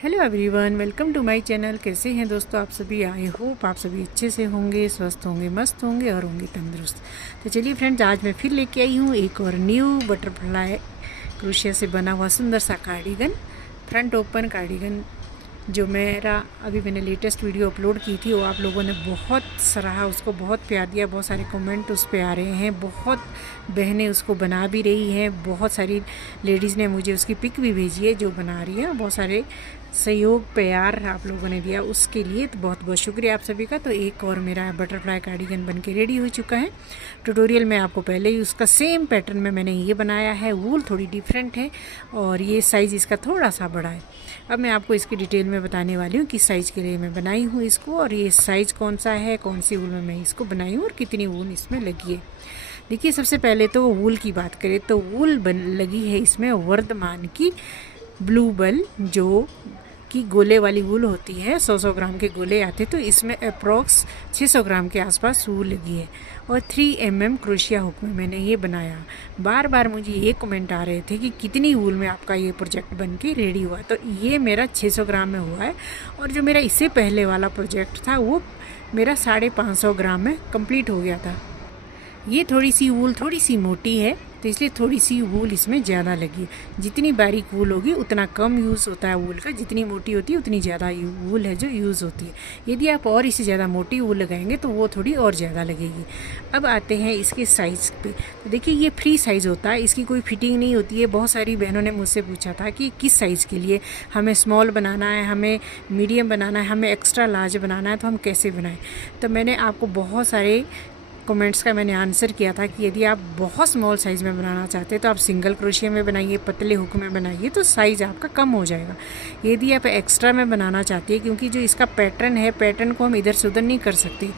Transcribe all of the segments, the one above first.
Hello everyone, welcome to my channel. कैसे हैं दोस्तों आप सभी? आई होप आप सभी अच्छे से होंगे, स्वस्थ होंगे, मस्त होंगे और होंगे तंदुरुस्त। तो चलिए फ्रेंड्स, आज मैं फिर लेके आई हूँ एक और न्यू बटरफ्लाई क्रोशिया से बना हुआ सुंदर सा कार्डिगन, फ्रंट ओपन कार्डिगन। जो मैंने लेटेस्ट वीडियो अपलोड की थी, वो आप लोगों ने बहुत सराहा, उसको बहुत प्यार दिया, बहुत सारे कमेंट उस पर आ रहे हैं, बहुत बहनें उसको बना भी रही हैं, बहुत सारी लेडीज़ ने मुझे उसकी पिक भी भेजी है जो बना रही है। बहुत सारे सहयोग प्यार आप लोगों ने दिया, उसके लिए तो बहुत बहुत शुक्रिया आप सभी का। तो एक और मेरा बटरफ्लाई कार्डिगन बन के रेडी हो चुका है। ट्यूटोरियल में आपको पहले ही उसका सेम पैटर्न में मैंने ये बनाया है। वूल थोड़ी डिफरेंट है और ये साइज़ इसका थोड़ा सा बड़ा है। अब मैं आपको इसकी डिटेल में बताने वाली हूँ किस साइज़ के लिए मैं बनाई हूँ इसको, और ये साइज़ कौन सा है, कौन सी वूल में मैं इसको बनाई हूँ और कितनी वूल इसमें लगी है। देखिए, सबसे पहले तो वूल की बात करें तो वूल लगी है इसमें वर्धमान की ब्लू बल, जो कि गोले वाली वूल होती है। 100 ग्राम के गोले आते, तो इसमें अप्रॉक्स 600 ग्राम के आसपास वूल लगी है। और 3 mm क्रोशिया हुक में मैंने ये बनाया। बार बार मुझे ये कमेंट आ रहे थे कि कितनी वूल में आपका ये प्रोजेक्ट बन के रेडी हुआ। तो ये मेरा 600 ग्राम में हुआ है, और जो मेरा इससे पहले वाला प्रोजेक्ट था वो मेरा 550 ग्राम में कंप्लीट हो गया था। ये थोड़ी सी वूल थोड़ी सी मोटी है, तो इसलिए थोड़ी सी वूल इसमें ज़्यादा लगी। जितनी बारीक वूल होगी उतना कम यूज़ होता है वूल का, जितनी मोटी होती है उतनी ज़्यादा वूल है जो यूज़ होती है। यदि आप और इससे ज़्यादा मोटी वूल लगाएंगे तो वो थोड़ी और ज़्यादा लगेगी। अब आते हैं इसके साइज़ पे। तो देखिए, ये फ्री साइज़ होता है, इसकी कोई फिटिंग नहीं होती है। बहुत सारी बहनों ने मुझसे पूछा था कि किस साइज़ के लिए, हमें स्मॉल बनाना है, हमें मीडियम बनाना है, हमें एक्स्ट्रा लार्ज बनाना है, तो हम कैसे बनाएं। तो मैंने आपको बहुत सारे कमेंट्स का मैंने आंसर किया था कि यदि आप बहुत स्मॉल साइज़ में बनाना चाहते हैं तो आप सिंगल क्रोशिया में बनाइए, पतले हुक में बनाइए, तो साइज़ आपका कम हो जाएगा। यदि आप एक्स्ट्रा में बनाना चाहते हैं, क्योंकि जो इसका पैटर्न है, पैटर्न को हम इधर से उधर नहीं कर सकते,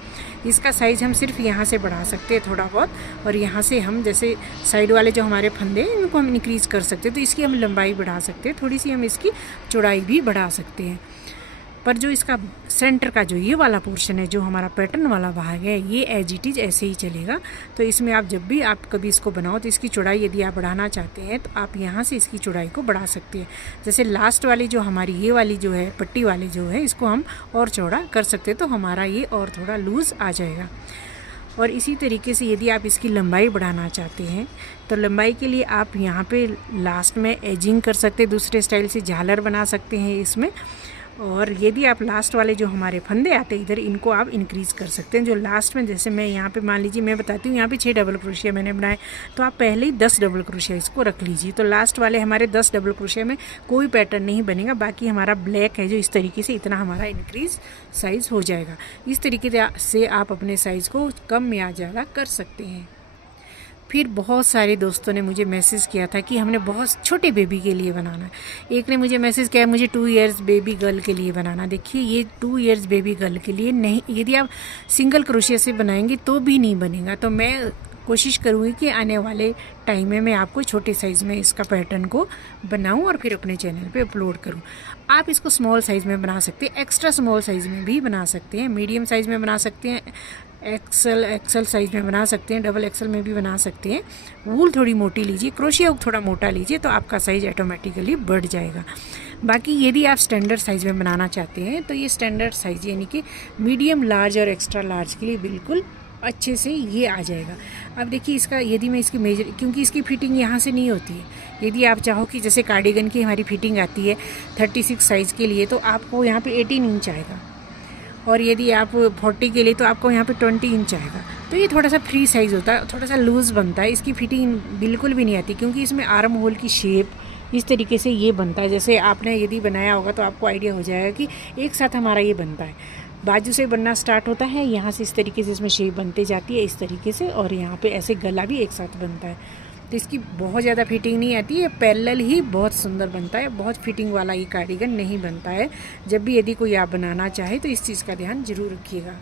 इसका साइज़ हम सिर्फ यहाँ से बढ़ा सकते हैं थोड़ा बहुत, और यहाँ से हम जैसे साइड वाले जो हमारे फंदे हैं इनको हम इंक्रीज़ कर सकते हैं। तो इसकी हम लंबाई बढ़ा सकते हैं, थोड़ी सी हम इसकी चौड़ाई भी बढ़ा सकते हैं। पर जो इसका सेंटर का जो ये वाला पोर्शन है, जो हमारा पैटर्न वाला भाग है, ये एज इट इज़ ऐसे ही चलेगा। तो इसमें आप जब भी आप कभी इसको बनाओ तो इसकी चौड़ाई यदि आप बढ़ाना चाहते हैं तो आप यहाँ से इसकी चौड़ाई को बढ़ा सकते हैं। जैसे लास्ट वाली जो हमारी ये वाली जो है पट्टी वाली जो है, इसको हम और चौड़ा कर सकते हैं, तो हमारा ये और थोड़ा लूज़ आ जाएगा। और इसी तरीके से यदि आप इसकी लंबाई बढ़ाना चाहते हैं तो लंबाई के लिए आप यहाँ पे लास्ट में एजिंग कर सकते हैं, दूसरे स्टाइल से झालर बना सकते हैं इसमें। और यदि आप लास्ट वाले जो हमारे फंदे आते हैं इधर, इनको आप इंक्रीज़ कर सकते हैं। जो लास्ट में, जैसे मैं यहाँ पे मान लीजिए, मैं बताती हूँ, यहाँ पे 6 डबल क्रोशिया मैंने बनाए, तो आप पहले ही 10 डबल क्रोशिया इसको रख लीजिए। तो लास्ट वाले हमारे 10 डबल क्रोशिया में कोई पैटर्न नहीं बनेगा, बाकी हमारा ब्लैक है जो इस तरीके से, इतना हमारा इंक्रीज़ साइज़ हो जाएगा। इस तरीके से आप अपने साइज़ को कम या ज़्यादा कर सकते हैं। फिर बहुत सारे दोस्तों ने मुझे मैसेज किया था कि हमने बहुत छोटे बेबी के लिए बनाना है। एक ने मुझे मैसेज किया मुझे 2 इयर्स बेबी गर्ल के लिए बनाना। देखिए, ये 2 इयर्स बेबी गर्ल के लिए नहीं, यदि आप सिंगल क्रोशिया से बनाएंगे तो भी नहीं बनेगा। तो मैं कोशिश करूँगी कि आने वाले टाइम में मैं आपको छोटे साइज़ में इसका पैटर्न को बनाऊं और फिर अपने चैनल पे अपलोड करूं। आप इसको स्मॉल साइज़ में बना सकते हैं, एक्स्ट्रा स्मॉल साइज़ में भी बना सकते हैं, मीडियम साइज़ में बना सकते हैं, एक्सल साइज़ में बना सकते हैं, डबल एक्सल में भी बना सकते हैं। वूल थोड़ी मोटी लीजिए, क्रोशिया हुक थोड़ा मोटा लीजिए, तो आपका साइज़ ऑटोमेटिकली बढ़ जाएगा। बाकी यदि आप स्टैंडर्ड साइज़ में बनाना चाहते हैं तो ये स्टैंडर्ड साइज़ यानी कि मीडियम लार्ज और एक्स्ट्रा लार्ज के लिए बिल्कुल अच्छे से ये आ जाएगा। अब देखिए, इसका यदि मैं इसकी मेजर, क्योंकि इसकी फिटिंग यहाँ से नहीं होती है, यदि आप चाहो कि जैसे कार्डिगन की हमारी फिटिंग आती है 36 साइज़ के लिए, तो आपको यहाँ पे 18 इंच आएगा, और यदि आप 40 के लिए तो आपको यहाँ पे 20 इंच आएगा। तो ये थोड़ा सा फ्री साइज़ होता है, थोड़ा सा लूज़ बनता है, इसकी फिटिंग बिल्कुल भी नहीं आती, क्योंकि इसमें आर्म होल की शेप इस तरीके से ये बनता है। जैसे आपने यदि बनाया होगा तो आपको आइडिया हो जाएगा कि एक साथ हमारा ये बनता है। बाजू से बनना स्टार्ट होता है, यहाँ से इस तरीके से इसमें शेप बनते जाती है इस तरीके से, और यहाँ पे ऐसे गला भी एक साथ बनता है। तो इसकी बहुत ज़्यादा फिटिंग नहीं आती है, पैरेलल ही बहुत सुंदर बनता है। बहुत फिटिंग वाला ये कार्डिगन नहीं बनता है। जब भी यदि कोई आप बनाना चाहे तो इस चीज़ का ध्यान जरूर रखिएगा।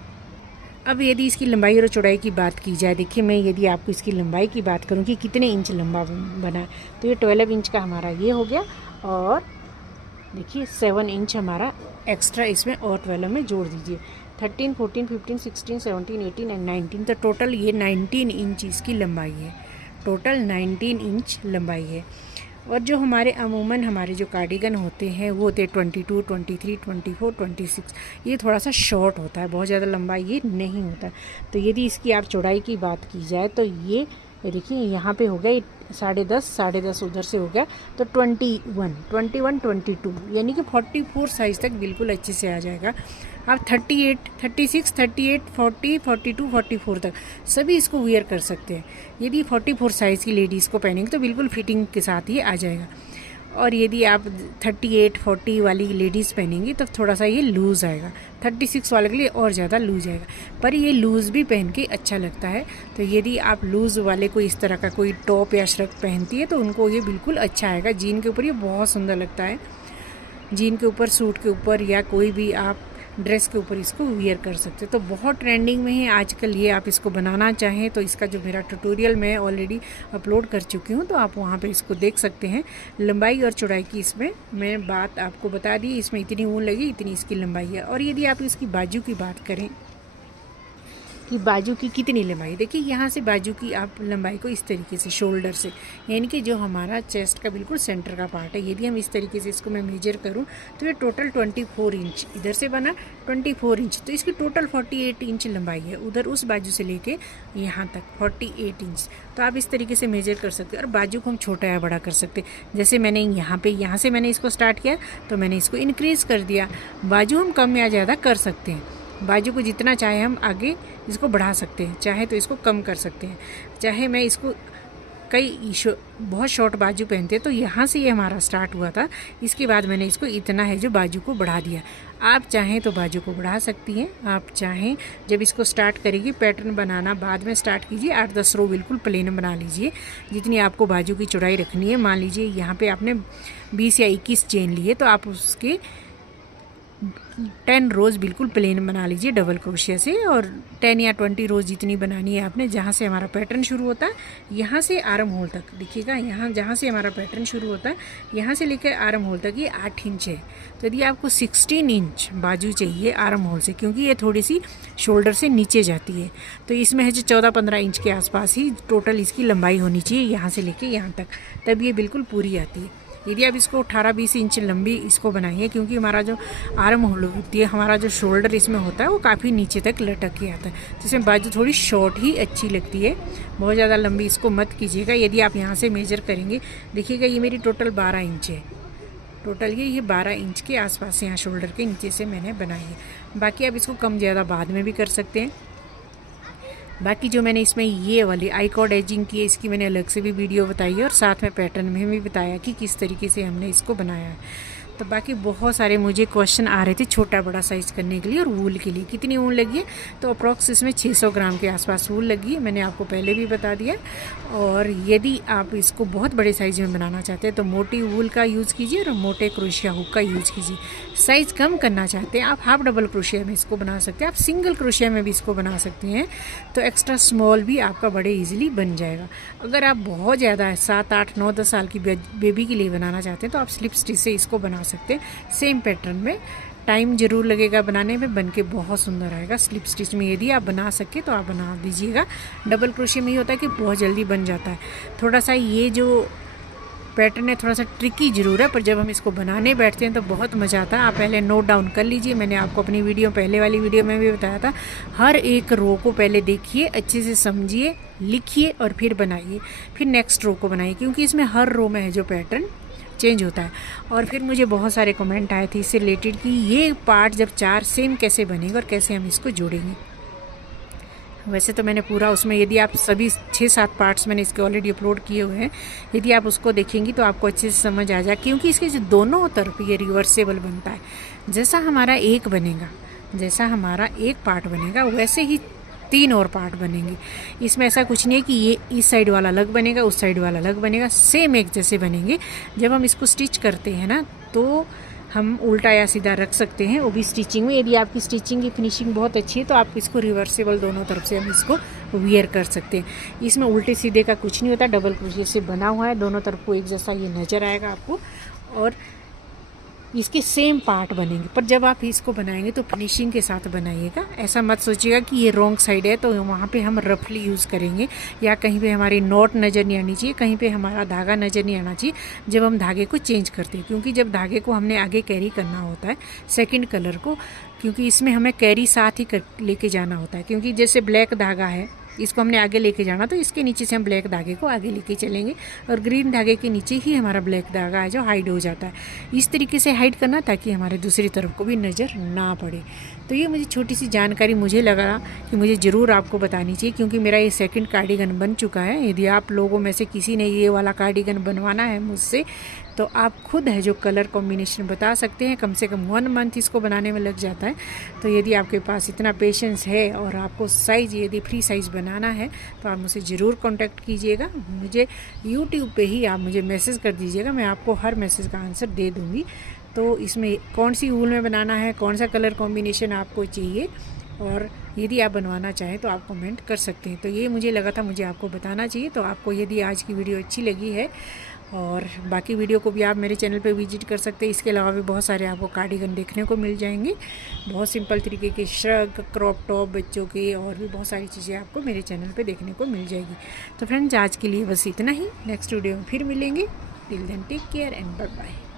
अब यदि इसकी लंबाई और चौड़ाई की बात की जाए, देखिए, मैं यदि आपको इसकी लंबाई की बात करूँ कि कितने इंच लंबा बना, तो ये 12 इंच का हमारा ये हो गया, और देखिए 7 इंच हमारा एक्स्ट्रा इसमें और 12 में जोड़ दीजिए। 13, 14, 15, 16, 17, 18 एंड 19, तो टोटल ये 19 इंच इसकी लंबाई है। टोटल 19 इंच लंबाई है। और जो हमारे अमूमन हमारे जो कार्डिगन होते हैं वो होते हैं 22, 23, 24, 26। ये थोड़ा सा शॉर्ट होता है, बहुत ज़्यादा लंबा ये नहीं होता। तो यदि इसकी आप चौड़ाई की बात की जाए तो ये देखिए यहाँ पे हो गया 10.5 उधर से हो गया, तो 21, 22 यानी कि 44 साइज़ तक बिल्कुल अच्छे से आ जाएगा। आप 38, 36, 38, 40, 42, 44 तक सभी इसको वियर कर सकते हैं। यदि 44 साइज़ की लेडीज़ को पहनेंगे तो बिल्कुल फिटिंग के साथ ही आ जाएगा। और यदि आप 38, 40 वाली लेडीज़ पहनेंगी तो थोड़ा सा ये लूज़ आएगा, 36 वाले के लिए और ज़्यादा लूज़ आएगा, पर ये लूज़ भी पहन के अच्छा लगता है। तो यदि आप लूज़ वाले को इस तरह का कोई टॉप या शर्ट पहनती है तो उनको ये बिल्कुल अच्छा आएगा। जीन के ऊपर ये बहुत सुंदर लगता है, जीन के ऊपर, सूट के ऊपर या कोई भी आप ड्रेस के ऊपर इसको वियर कर सकते हैं। तो बहुत ट्रेंडिंग में है आजकल ये। आप इसको बनाना चाहें तो इसका जो मेरा ट्यूटोरियल मैं ऑलरेडी अपलोड कर चुकी हूँ, तो आप वहाँ पे इसको देख सकते हैं। लंबाई और चौड़ाई की इसमें मैं बात आपको बता दी, इसमें इतनी ऊन लगी, इतनी इसकी लंबाई है। और यदि आप इसकी बाजू की बात करें कि बाजू की कितनी लंबाई, देखिए यहाँ से बाजू की आप लंबाई को इस तरीके से शोल्डर से, यानी कि जो हमारा चेस्ट का बिल्कुल सेंटर का पार्ट है, यदि हम इस तरीके से इसको मैं मेजर करूँ तो ये टोटल 24 इंच इधर से बना, 24 इंच, तो इसकी टोटल 48 इंच लंबाई है। उधर उस बाजू से लेके यहाँ तक 48 इंच। तो आप इस तरीके से मेजर कर सकते हैं और बाजू को हम छोटा या बड़ा कर सकते हैं। जैसे मैंने यहाँ से मैंने इसको स्टार्ट किया तो मैंने इसको इंक्रीज़ कर दिया। बाजू हम कम या ज़्यादा कर सकते हैं, बाजू को जितना चाहे हम आगे इसको बढ़ा सकते हैं, चाहे तो इसको कम कर सकते हैं। चाहे मैं इसको बहुत शॉर्ट बाजू पहनते हैं तो यहाँ से ये हमारा स्टार्ट हुआ था, इसके बाद मैंने इसको इतना है जो बाजू को बढ़ा दिया। आप चाहें तो बाजू को बढ़ा सकती हैं, आप चाहें जब इसको स्टार्ट करेगी पैटर्न बनाना बाद में स्टार्ट कीजिए, 8-10 रो बिल्कुल प्लेन बना लीजिए जितनी आपको बाजू की चौड़ाई रखनी है। मान लीजिए यहाँ पे आपने 20 या 21 चेन लिए तो आप उसके 10 रोज़ बिल्कुल प्लेन बना लीजिए डबल क्रोशिया से, और 10 या 20 रोज़ जितनी बनानी है आपने। जहाँ से हमारा पैटर्न शुरू होता है यहाँ से आर्म होल तक, देखिएगा यहाँ जहाँ से हमारा पैटर्न शुरू होता है यहाँ से लेकर आर्म होल तक ये 8 इंच है। तो यदि आपको 16 इंच बाजू चाहिए आर्म होल से, क्योंकि ये थोड़ी सी शोल्डर से नीचे जाती है, तो इसमें है जो 14-15 इंच के आसपास ही टोटल इसकी लंबाई होनी चाहिए यहाँ से लेके यहाँ तक, तब ये बिल्कुल पूरी आती है। यदि आप इसको 18-20 इंच लंबी इसको बनाइए, क्योंकि हमारा जो आर्म होल होती है, हमारा जो शोल्डर इसमें होता है वो काफ़ी नीचे तक लटक के आता है, जिसमें बाजू थोड़ी शॉर्ट ही अच्छी लगती है। बहुत ज़्यादा लंबी इसको मत कीजिएगा। यदि आप यहाँ से मेजर करेंगे, देखिएगा ये मेरी टोटल 12 इंच है, टोटल ये 12 इंच के आसपास यहाँ शोल्डर के नीचे से मैंने बनाई है। बाकी आप इसको कम ज़्यादा बाद में भी कर सकते हैं। बाकी जो मैंने इसमें ये वाली आई कॉर्ड एजिंग की है, इसकी मैंने अलग से भी वीडियो बताई है और साथ में पैटर्न में भी बताया कि किस तरीके से हमने इसको बनाया है। तो बाकी बहुत सारे मुझे क्वेश्चन आ रहे थे छोटा बड़ा साइज़ करने के लिए और वूल के लिए कितनी वूल लगी है, तो अप्रॉक्स इसमें 600 ग्राम के आसपास वूल लगी है, मैंने आपको पहले भी बता दिया। और यदि आप इसको बहुत बड़े साइज़ में बनाना चाहते हैं तो मोटी वूल का यूज़ कीजिए और मोटे क्रोशिया हुक का यूज़ कीजिए। साइज़ कम करना चाहते हैं आप हाफ डबल क्रोशिया में इसको बना सकते हैं, आप सिंगल क्रोशिया में भी इसको बना सकते हैं, तो एक्स्ट्रा स्मॉल भी आपका बड़े ईजिली बन जाएगा। अगर आप बहुत ज़्यादा 7, 8, 9, 10 साल की बेबी के लिए बनाना चाहते हैं तो आप स्लिप स्टिच से इसको बना सकते हैं। सेम पैटर्न में टाइम ज़रूर लगेगा बनाने में, बन के बहुत सुंदर आएगा। स्लिप स्टिच में यदि आप बना सके तो आप बना दीजिएगा। डबल क्रोशिया में ये होता है कि बहुत जल्दी बन जाता है। थोड़ा सा ये जो पैटर्न है थोड़ा सा ट्रिकी ज़रूर है, पर जब हम इसको बनाने बैठते हैं तो बहुत मज़ा आता है। आप पहले नोट डाउन कर लीजिए, मैंने आपको अपनी वीडियो पहले वाली वीडियो में भी बताया था। हर एक रो को पहले देखिए, अच्छे से समझिए, लिखिए और फिर बनाइए, फिर नेक्स्ट रो को बनाइए, क्योंकि इसमें हर रो में है जो पैटर्न चेंज होता है। और फिर मुझे बहुत सारे कमेंट आए थे इससे रिलेटेड कि ये पार्ट जब 4 सेम कैसे बनेगा और कैसे हम इसको जोड़ेंगे। वैसे तो मैंने पूरा उसमें, यदि आप सभी 6-7 पार्ट्स मैंने इसके ऑलरेडी अपलोड किए हुए हैं, यदि आप उसको देखेंगी तो आपको अच्छे से समझ आ जाए, क्योंकि इसके जो दोनों तरफ ये रिवर्सेबल बनता है। जैसा हमारा एक बनेगा, जैसा हमारा एक पार्ट बनेगा वैसे ही 3 और पार्ट बनेंगे। इसमें ऐसा कुछ नहीं है कि ये इस साइड वाला अलग बनेगा, उस साइड वाला अलग बनेगा, सेम एक जैसे बनेंगे। जब हम इसको स्टिच करते हैं ना तो हम उल्टा या सीधा रख सकते हैं, वो भी स्टिचिंग में। यदि आपकी स्टिचिंग की फिनिशिंग बहुत अच्छी है तो आप इसको रिवर्सेबल दोनों तरफ से हम इसको वियर कर सकते हैं। इसमें उल्टे सीधे का कुछ नहीं होता, डबल क्रोशिया से बना हुआ है, दोनों तरफ को एक जैसा ये नज़र आएगा आपको। और इसके सेम पार्ट बनेंगे। पर जब आप इसको बनाएंगे तो फिनिशिंग के साथ बनाइएगा। ऐसा मत सोचिएगा कि ये रॉन्ग साइड है तो वहाँ पे हम रफली यूज़ करेंगे या कहीं पे हमारी नॉट नज़र नहीं आनी चाहिए, कहीं पे हमारा धागा नज़र नहीं आना चाहिए जब हम धागे को चेंज करते हैं। क्योंकि जब धागे को हमने आगे कैरी करना होता है सेकंड कलर को, क्योंकि इसमें हमें कैरी साथ ही लेके जाना होता है। क्योंकि जैसे ब्लैक धागा है इसको हमने आगे लेके जाना तो इसके नीचे से हम ब्लैक धागे को आगे लेके चलेंगे और ग्रीन धागे के नीचे ही हमारा ब्लैक धागा है जो हाइड हो जाता है। इस तरीके से हाइड करना ताकि हमारे दूसरी तरफ को भी नज़र ना पड़े। तो ये मुझे छोटी सी जानकारी मुझे लगा कि मुझे ज़रूर आपको बतानी चाहिए, क्योंकि मेरा ये सेकंड कार्डिगन बन चुका है। यदि आप लोगों में से किसी ने ये वाला कार्डिगन बनवाना है मुझसे तो आप खुद है जो कलर कॉम्बिनेशन बता सकते हैं। कम से कम 1 मंथ इसको बनाने में लग जाता है। तो यदि आपके पास इतना पेशेंस है और आपको साइज़ यदि फ्री साइज़ बनाना है तो आप मुझसे ज़रूर कांटेक्ट कीजिएगा। मुझे यूट्यूब पे ही आप मुझे मैसेज कर दीजिएगा, मैं आपको हर मैसेज का आंसर दे दूँगी। तो इसमें कौन सी वूल में बनाना है, कौन सा कलर कॉम्बिनेशन आपको चाहिए, और यदि आप बनवाना चाहें तो आप कमेंट कर सकते हैं। तो ये मुझे लगा था मुझे आपको बताना चाहिए। तो आपको यदि आज की वीडियो अच्छी लगी है और बाकी वीडियो को भी आप मेरे चैनल पे विजिट कर सकते हैं। इसके अलावा भी बहुत सारे आपको कार्डिगन देखने को मिल जाएंगे, बहुत सिंपल तरीके के श्रग, क्रॉप टॉप बच्चों के, और भी बहुत सारी चीज़ें आपको मेरे चैनल पे देखने को मिल जाएगी। तो फ्रेंड्स आज के लिए बस इतना ही। नेक्स्ट वीडियो में फिर मिलेंगे। Till then take care and bye bye.